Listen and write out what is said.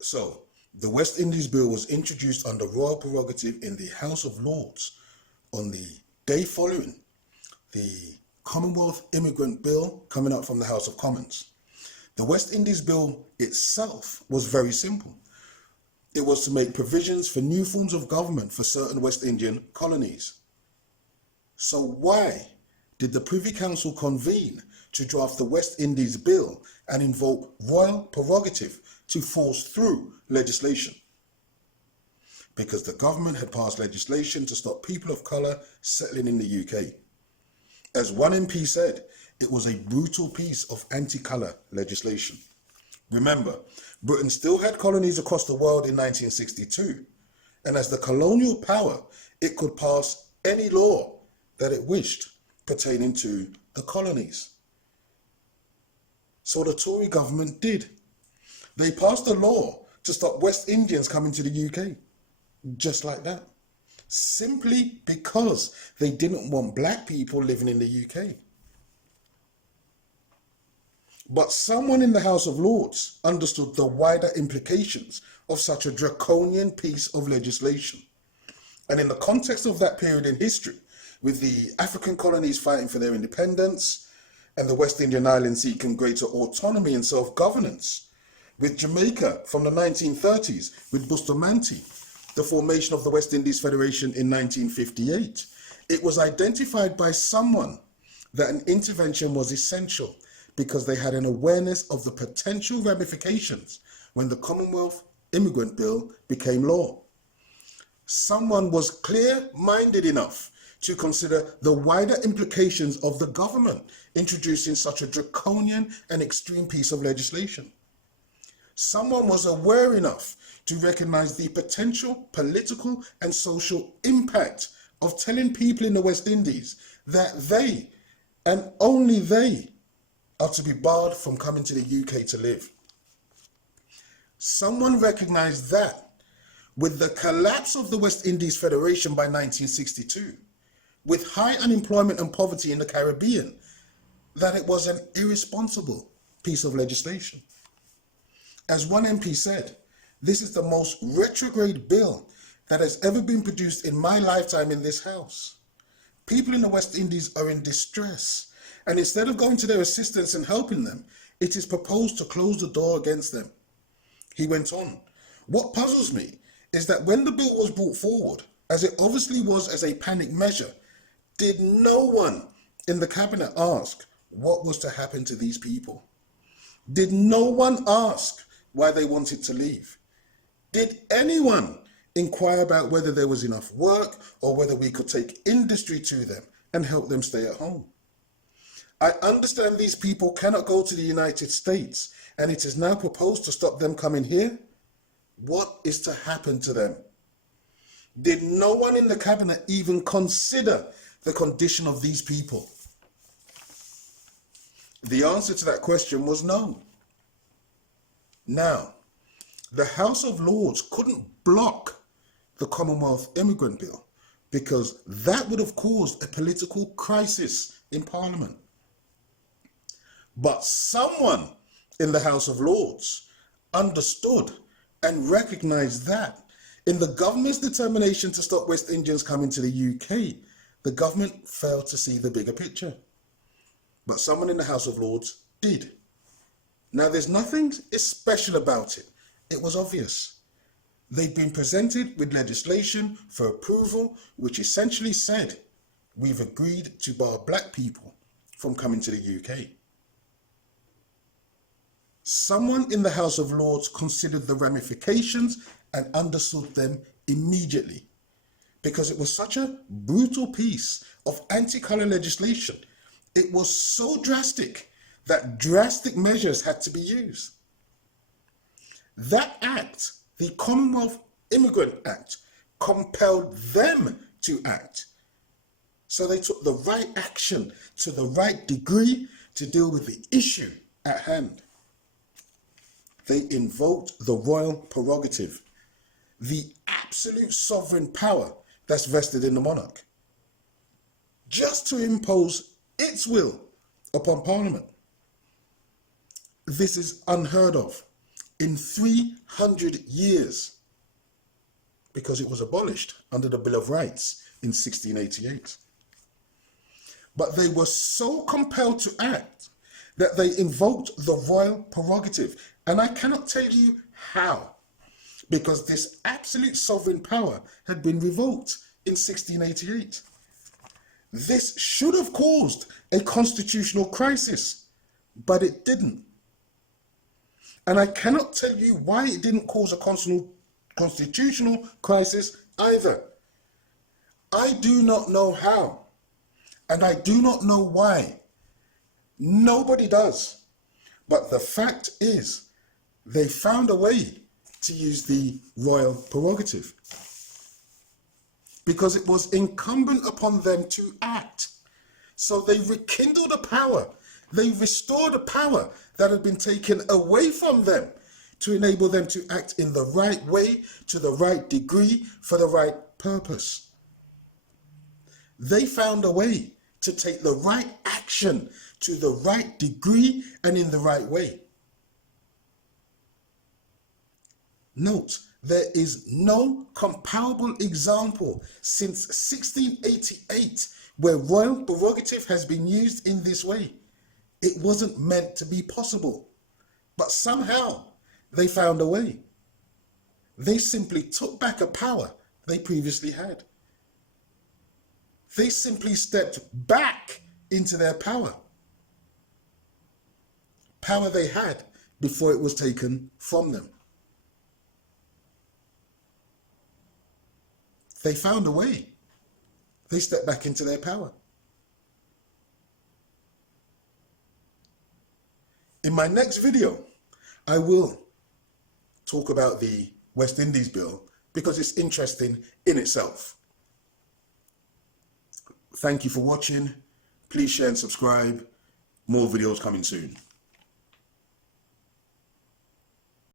So, the West Indies Bill was introduced under royal prerogative in the House of Lords on the day following the Commonwealth Immigrant Bill coming up from the House of Commons. The West Indies Bill itself was very simple. It was to make provisions for new forms of government for certain West Indian colonies. So why did the Privy Council convene to draft the West Indies Bill and invoke royal prerogative to force through legislation? Because the government had passed legislation to stop people of colour settling in the UK. As one MP said, it was a brutal piece of anti-colour legislation. Remember, Britain still had colonies across the world in 1962, and as the colonial power, it could pass any law that it wished pertaining to the colonies. So the Tory government did. They passed a law to stop West Indians coming to the UK, just like that, simply because they didn't want black people living in the UK. But someone in the House of Lords understood the wider implications of such a draconian piece of legislation. And in the context of that period in history, with the African colonies fighting for their independence and the West Indian Islands seeking greater autonomy and self-governance, with Jamaica from the 1930s, with Bustamante, the formation of the West Indies Federation in 1958, it was identified by someone that an intervention was essential because they had an awareness of the potential ramifications when the Commonwealth Immigrant Bill became law. Someone was clear-minded enough to consider the wider implications of the government introducing such a draconian and extreme piece of legislation. Someone was aware enough to recognize the potential political and social impact of telling people in the West Indies that they, and only they, are to be barred from coming to the UK to live. Someone recognized that with the collapse of the West Indies Federation by 1962, with high unemployment and poverty in the Caribbean, that it was an irresponsible piece of legislation. As one MP said, this is the most retrograde bill that has ever been produced in my lifetime in this house. People in the West Indies are in distress, and instead of going to their assistance and helping them, it is proposed to close the door against them. He went on, what puzzles me is that when the bill was brought forward, as it obviously was as a panic measure, did no one in the cabinet ask what was to happen to these people? Did no one ask why they wanted to leave? Did anyone inquire about whether there was enough work or whether we could take industry to them and help them stay at home? I understand these people cannot go to the United States and it is now proposed to stop them coming here. What is to happen to them? Did no one in the cabinet even consider the condition of these people? The answer to that question was no. Now, the House of Lords couldn't block the Commonwealth Immigrant Bill because that would have caused a political crisis in Parliament. But someone in the House of Lords understood and recognized that in the government's determination to stop West Indians coming to the UK, the government failed to see the bigger picture. But someone in the House of Lords did. Now, there's nothing special about it. It was obvious. They'd been presented with legislation for approval, which essentially said, we've agreed to bar black people from coming to the UK. Someone in the House of Lords considered the ramifications and understood them immediately because it was such a brutal piece of anti-colour legislation. It was so drastic that drastic measures had to be used. That act, the Commonwealth Immigrant Act, compelled them to act. So they took the right action to the right degree to deal with the issue at hand. They invoked the royal prerogative, the absolute sovereign power that's vested in the monarch, just to impose its will upon Parliament. This is unheard of, in 300 years, because it was abolished under the Bill of Rights in 1688. But they were so compelled to act that they invoked the royal prerogative. And I cannot tell you how, because this absolute sovereign power had been revoked in 1688. This should have caused a constitutional crisis, but it didn't. And I cannot tell you why it didn't cause a constitutional crisis either. I do not know how, and I do not know why. Nobody does. But the fact is, they found a way to use the royal prerogative, because it was incumbent upon them to act. So they rekindled a power. They restored a power that had been taken away from them to enable them to act in the right way, to the right degree, for the right purpose. They found a way to take the right action to the right degree and in the right way. Note, there is no comparable example since 1688 where royal prerogative has been used in this way. It wasn't meant to be possible, but somehow they found a way. They simply took back a power they previously had. They simply stepped back into their power. Power they had before it was taken from them. They found a way. They stepped back into their power. In my next video, I will talk about the West Indies Bill because it's interesting in itself. Thank you for watching. Please share and subscribe. More videos coming soon.